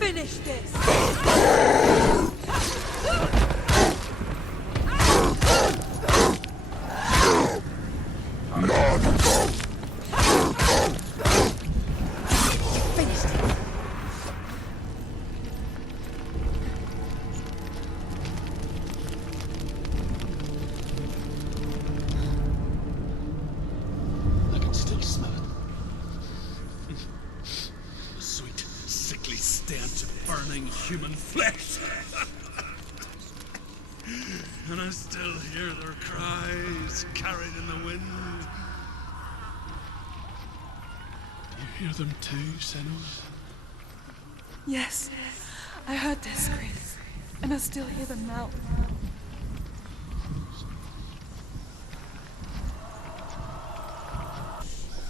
Finish this! Human flesh. And I still hear their cries carried in the wind. Do you hear them too, Senua? Yes, I heard their screams, and I still hear them now.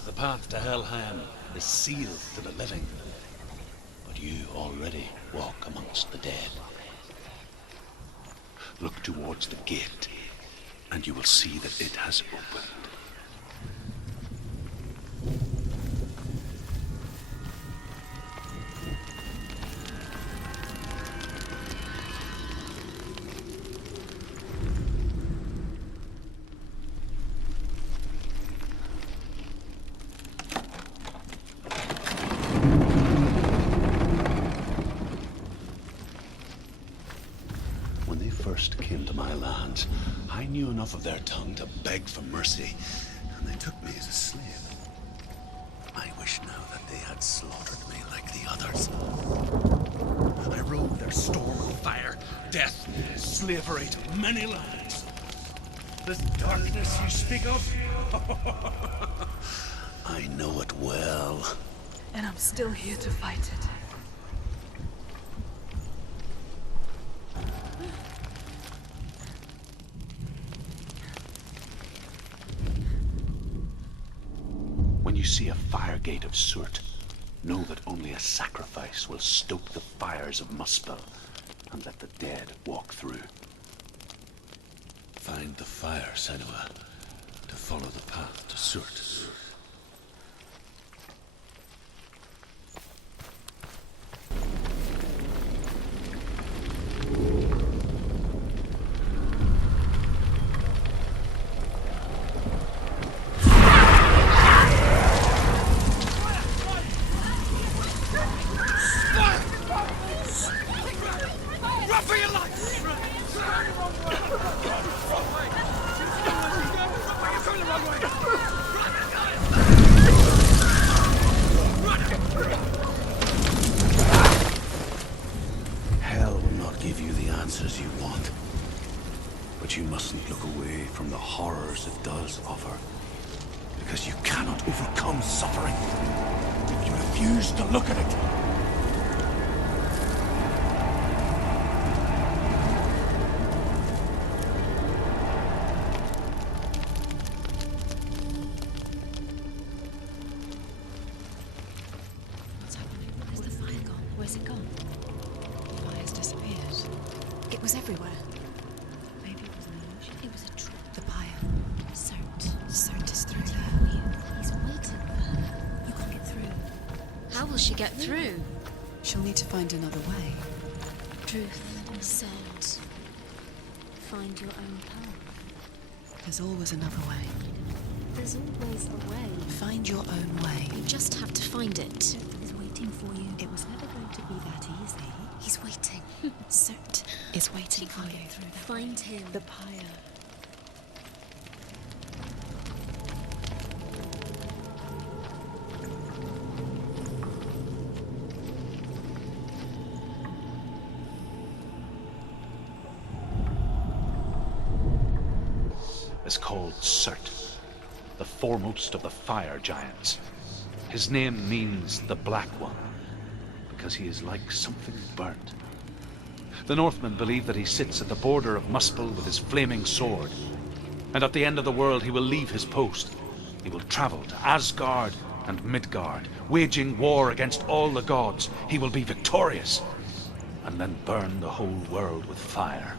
The path to Helheim is sealed to the living. You already walk amongst the dead. Look towards the gate, and you will see that it has opened. First came to my lands, I knew enough of their tongue to beg for mercy, and they took me as a slave. I wish now that they had slaughtered me like the others. I rode their storm of fire, death, slavery to many lands. This darkness you speak of, I know it well. And I'm still here to fight it. When you see a fire gate of Surt, know that only a sacrifice will stoke the fires of Muspel and let the dead walk through. Find the fire, Senua, to follow the path to Surt. Hell will not give you the answers you want. But you mustn't look away from the horrors it does offer. Because you cannot overcome suffering if you refuse to look at it. What's happening? Where's the fire gone? Where's it gone? The fire's disappeared. It was everywhere. Maybe it was an illusion. It was a trick. The pyre. Surt is through there. He's waiting for her. You can't get through. How will she get through? She'll need to find another way. Truth said, find your own path. There's always another way. There's always a way. Find your own way. You just have to find it. He's waiting for you. It was never going to be that easy. He's waiting. Surt is waiting for you. Find him. The pyre. Is called Surt, the foremost of the fire giants. His name means the Black One, because he is like something burnt. The Northmen believe that he sits at the border of Muspel with his flaming sword, and at the end of the world he will leave his post. He will travel to Asgard and Midgard, waging war against all the gods. He will be victorious, and then burn the whole world with fire.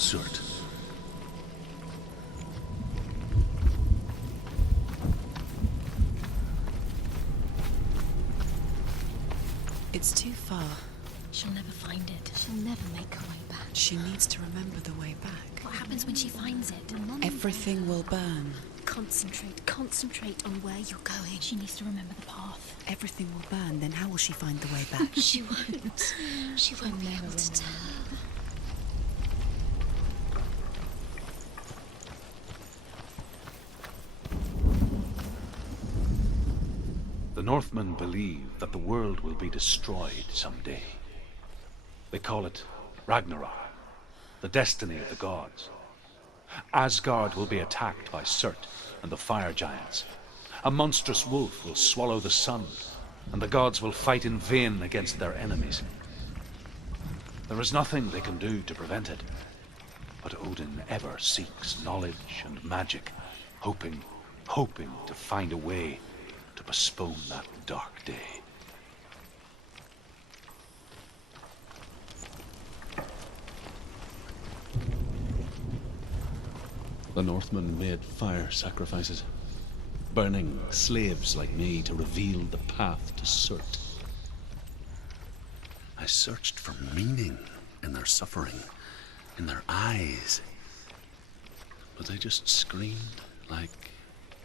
Surt. It's too far. She'll never find it. She'll never make her way back. She needs to remember the way back. What happens when she finds it? Everything will burn. Concentrate on where you're going. She needs to remember the path. Everything will burn, then how will she find the way back? She won't. She won't be able to tell. The Northmen believe that the world will be destroyed someday. They call it Ragnarok, the destiny of the gods. Asgard will be attacked by Surt and the fire giants. A monstrous wolf will swallow the sun, and the gods will fight in vain against their enemies. There is nothing they can do to prevent it, but Odin ever seeks knowledge and magic, hoping to find a way to postpone that dark day. The Northmen made fire sacrifices, burning slaves like me to reveal the path to Surt. I searched for meaning in their suffering, in their eyes, but they just screamed like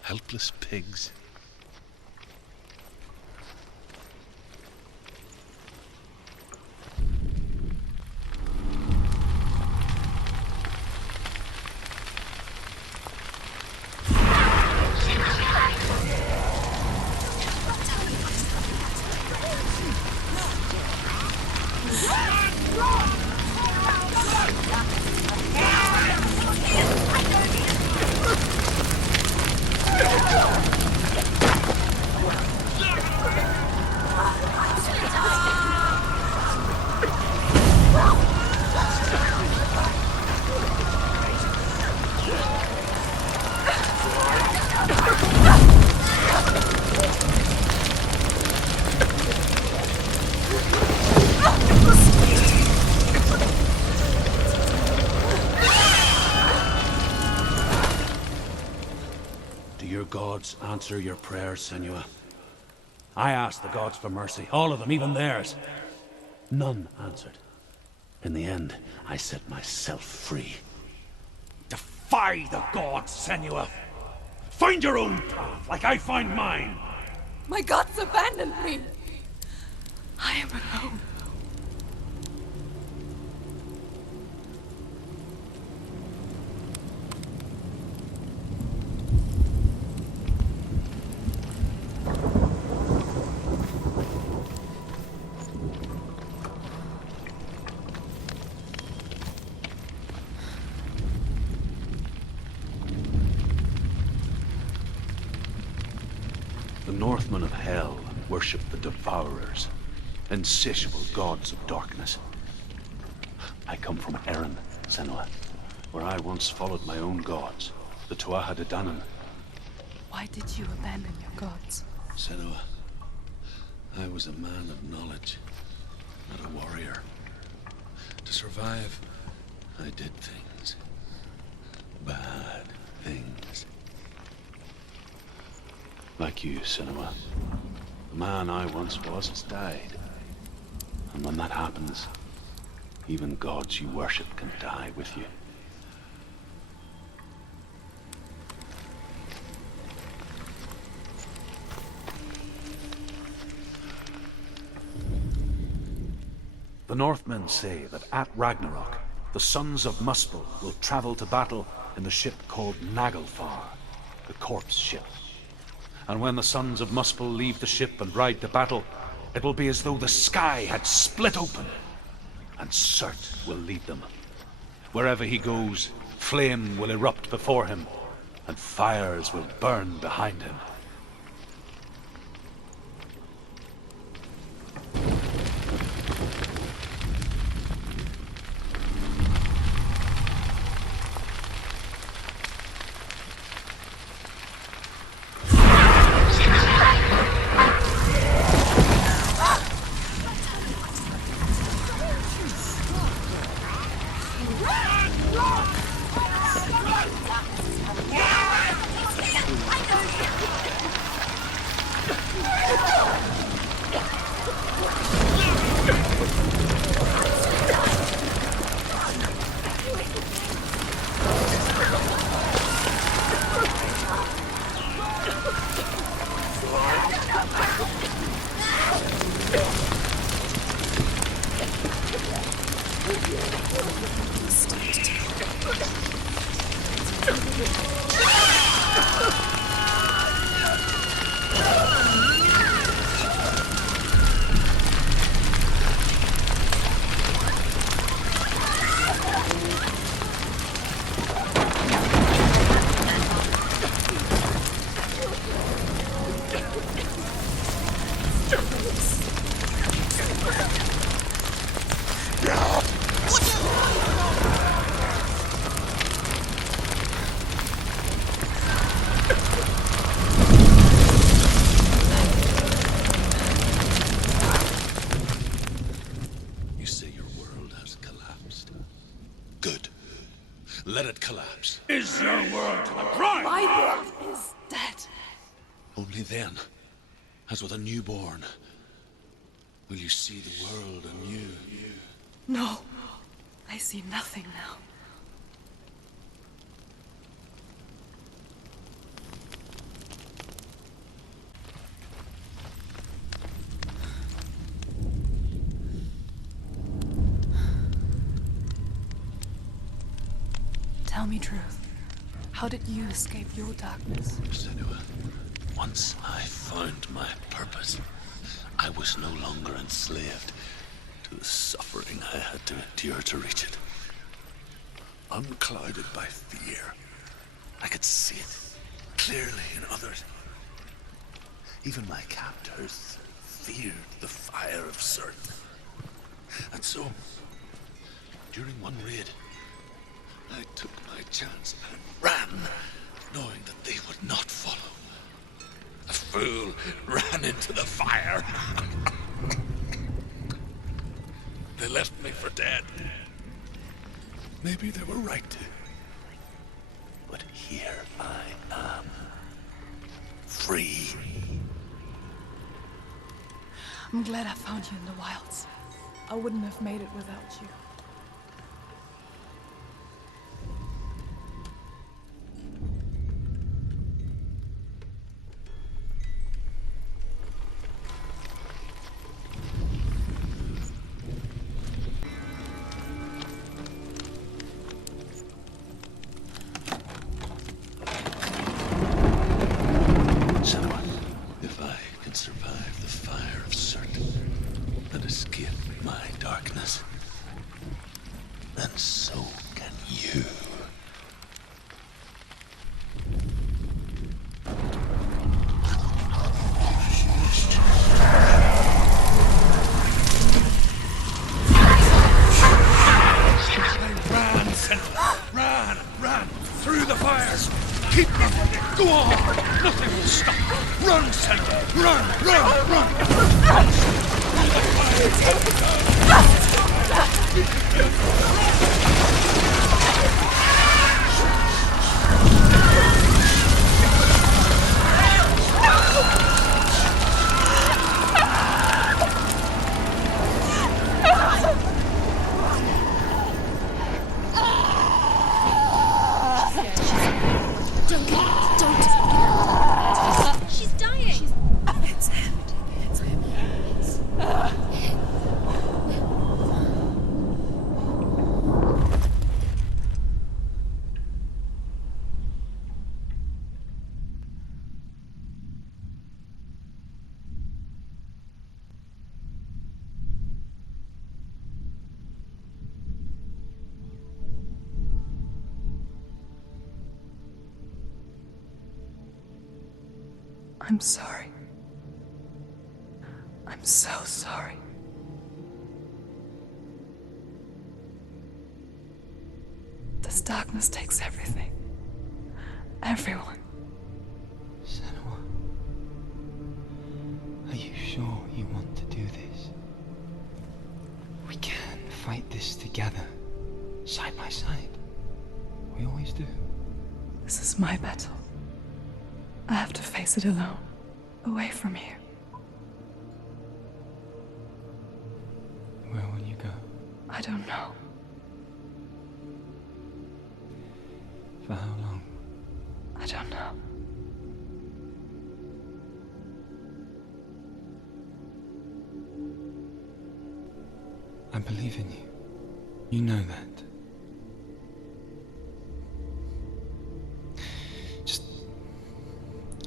helpless pigs. Gods answer your prayers, Senua. I asked the gods for mercy, all of them, even theirs. None answered. In the end, I set myself free. Defy the gods, Senua! Find your own path, like I find mine! My gods abandoned me! I am alone. The Northmen of Hell worship the Devourers, insatiable gods of darkness. I come from Erin, Senua, where I once followed my own gods, the Tuatha De Danann. Why did you abandon your gods? Senua, I was a man of knowledge, not a warrior. To survive, I did things. Bad things. Like you, Senua. The man I once was has died. And when that happens, even gods you worship can die with you. The Northmen say that at Ragnarok, the sons of Muspel will travel to battle in the ship called Naglfar, the corpse ship. And when the sons of Muspel leave the ship and ride to battle, it will be as though the sky had split open, and Surt will lead them. Wherever he goes, flame will erupt before him, and fires will burn behind him. Let it collapse. Is your world to the ground? My world is dead. Only then, as with a newborn, will you see the world anew. No, I see nothing now. Tell me truth. How did you escape your darkness? Senua, once I found my purpose, I was no longer enslaved to the suffering I had to endure to reach it. Unclouded by fear, I could see it clearly in others. Even my captors feared the fire of Surt. And so, during one raid, I took my chance and ran, knowing that they would not follow. A fool ran into the fire. They left me for dead. Maybe they were right to. But here I am. Free. I'm glad I found you in the wilds. I wouldn't have made it without you. Senua, if I can survive the fire of Surt and escape my darkness, then so can you. Ran, Senua! Ran! Through the fires! Keep running! Go on! Nothing will stop! Run, Senua! Run! She's dying. It's him. It's him. I'm sorry. I'm so sorry. This darkness takes everything. Everyone. Senua, are you sure you want to do this? We can fight this together, side by side. We always do. This is my battle. I have to face it alone, away from here. Where will you go? I don't know. For how long? I don't know. I believe in you. You know that.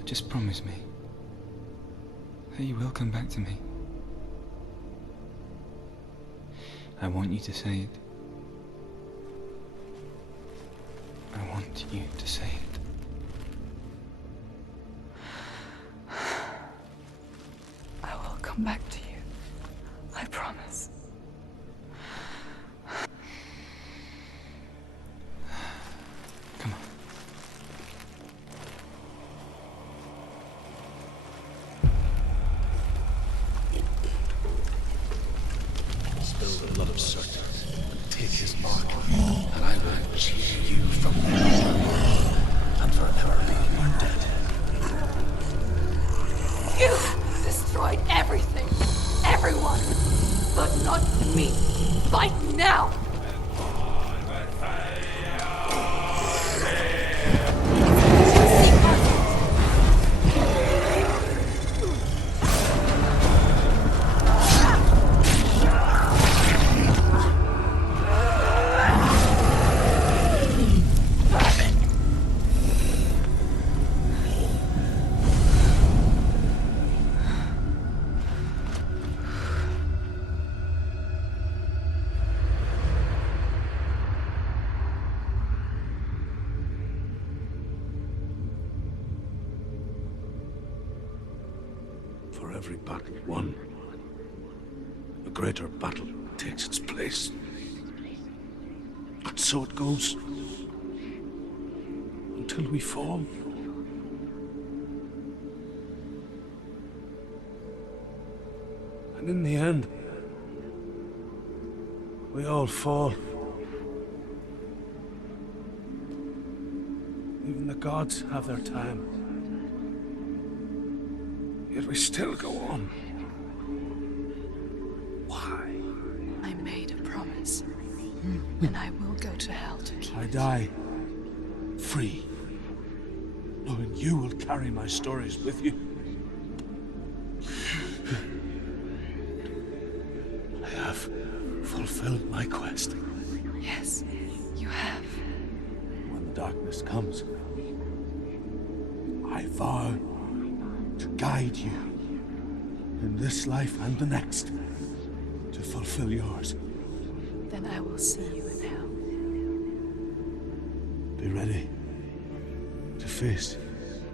Just promise me that you will come back to me. I want you to say it. I want you to say it. I will come back to you. I promise. Come on. Spilled the blood of Surt and take his mark, and I will cheer you from there and forever be undead. You destroyed everything, everyone, but not me. Fight now! For every battle won, a greater battle takes its place. And so it goes. Until we fall. And in the end, we all fall. Even the gods have their time. Yet we still go on. Why? I made a promise, and I will go to hell to keep I it. die free, knowing you will carry my stories with you. I have fulfilled my quest. Yes, you have. When the darkness comes, I vow to guide you in this life and the next to fulfill yours. Then I will see you in hell. Be ready to face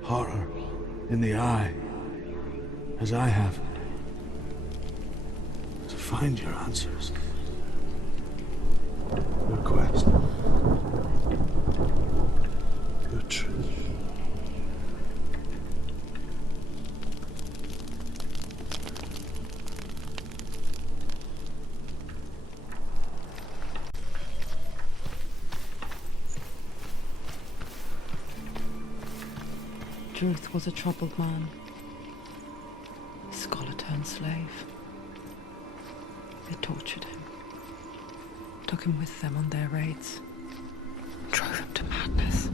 horror in the eye, as I have. To find your answers. Your quest. Your truth. Druth was a troubled man. Scholar turned slave. They tortured him. Took him with them on their raids. Drove him to madness.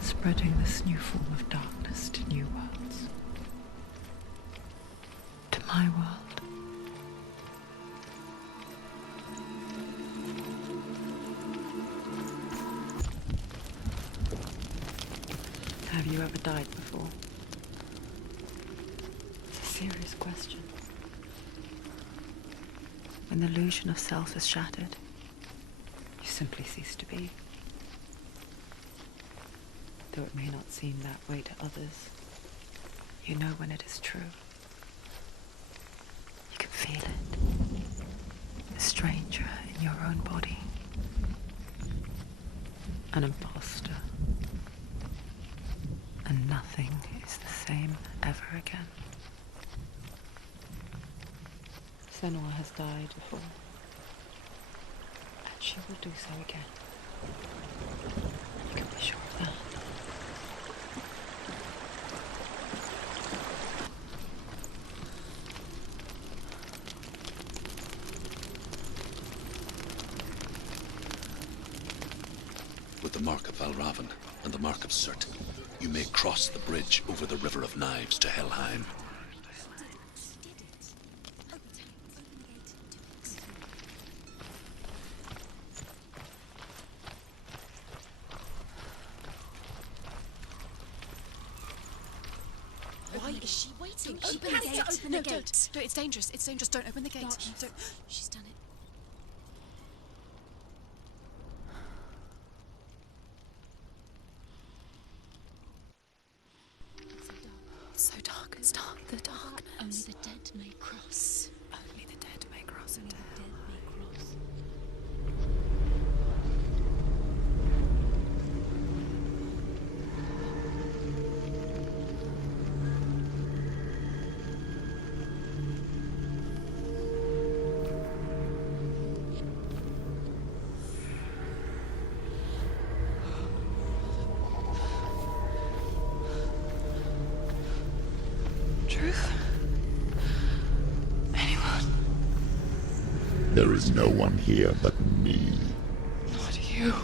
Spreading this new form of darkness to new worlds. To my world. Have you ever died before? It's a serious question. When the illusion of self is shattered, you simply cease to be. Though it may not seem that way to others, you know when it is true. You can feel it. A stranger in your own body. An imposter. And nothing is the same ever again. Senua has died before. And she will do so again. You can be sure of that. With the mark of Valravan and the mark of Surt, you may cross the bridge over the River of Knives to Helheim. Why is she waiting? She Open the panicked gate. to open the No, gate. don't. It's dangerous. It's dangerous. Don't open the gate. Don't. She's done it. It's so dark. It's dark. The darkness. Only the dead may cross. Only the dead may cross into Only the hell. dead may cross. There is no one here but me. Not you.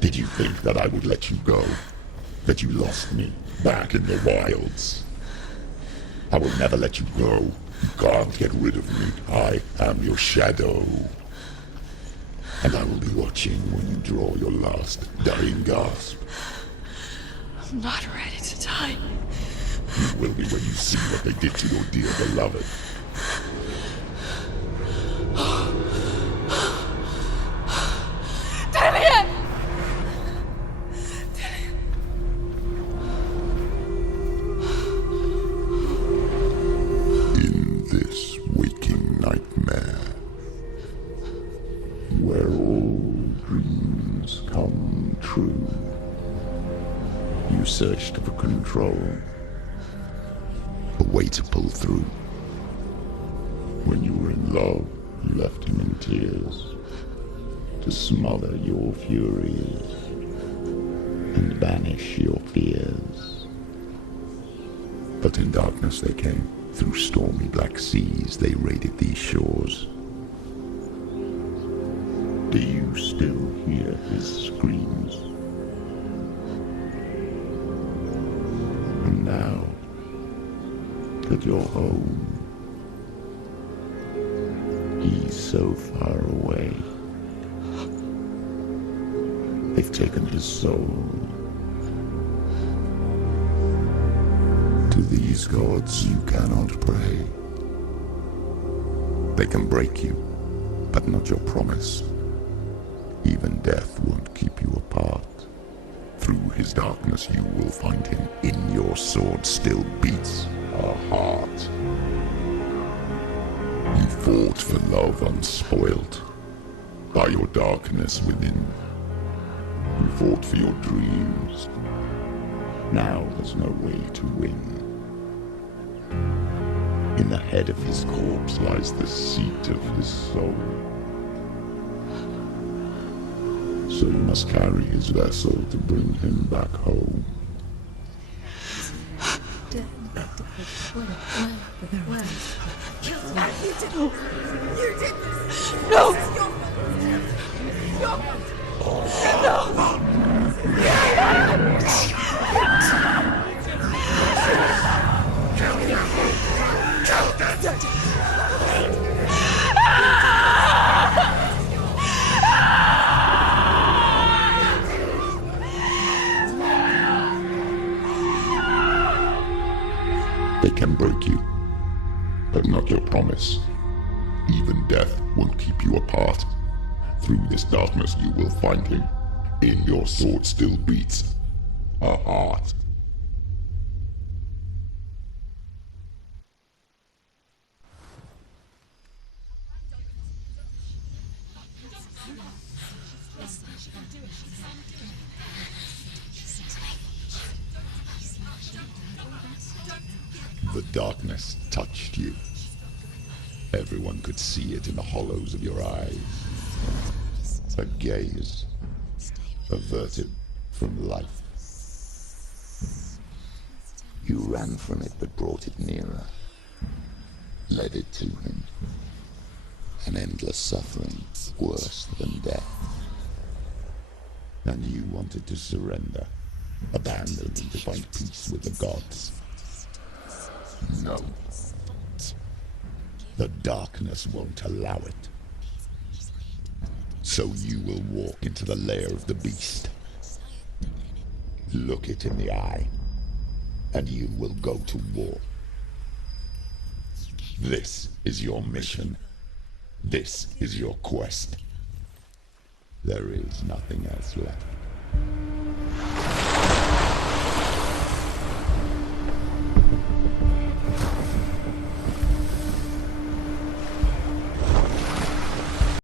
Did you think that I would let you go? That you lost me back in the wilds? I will never let you go. You can't get rid of me. I am your shadow. And I will be watching when you draw your last dying gasp. I'm not ready to die. You will be when you see what they did to your dear beloved. Damien! In this waking nightmare, where all dreams come true, you searched for control, a way to pull through. When you were in love, you left him in tears, to smother your furies and banish your fears. But in darkness they came, through stormy black seas they raided these shores. Do you still hear his screams? And now that you're home, he's so far away. They've taken his soul. To these gods you cannot pray. They can break you, but not your promise. Even death won't keep you apart. Through his darkness you will find him. In your sword still beats a heart. You fought for love unspoilt by your darkness within. You fought for your dreams. Now there's no way to win. In the head of his corpse lies the seat of his soul. So you must carry his vessel to bring him back home. They can break you, but not your promise. Even death won't keep you apart. Through this darkness you will find him. In your sword still beats a heart. The darkness touched you. Everyone could see it in the hollows of your eyes. A gaze averted from life. You ran from it but brought it nearer. Led it to him. An endless suffering worse than death. And you wanted to surrender. Abandon to find peace with the gods. No. The darkness won't allow it. So you will walk into the lair of the beast. Look it in the eye, and you will go to war. This is your mission. This is your quest. There is nothing else left.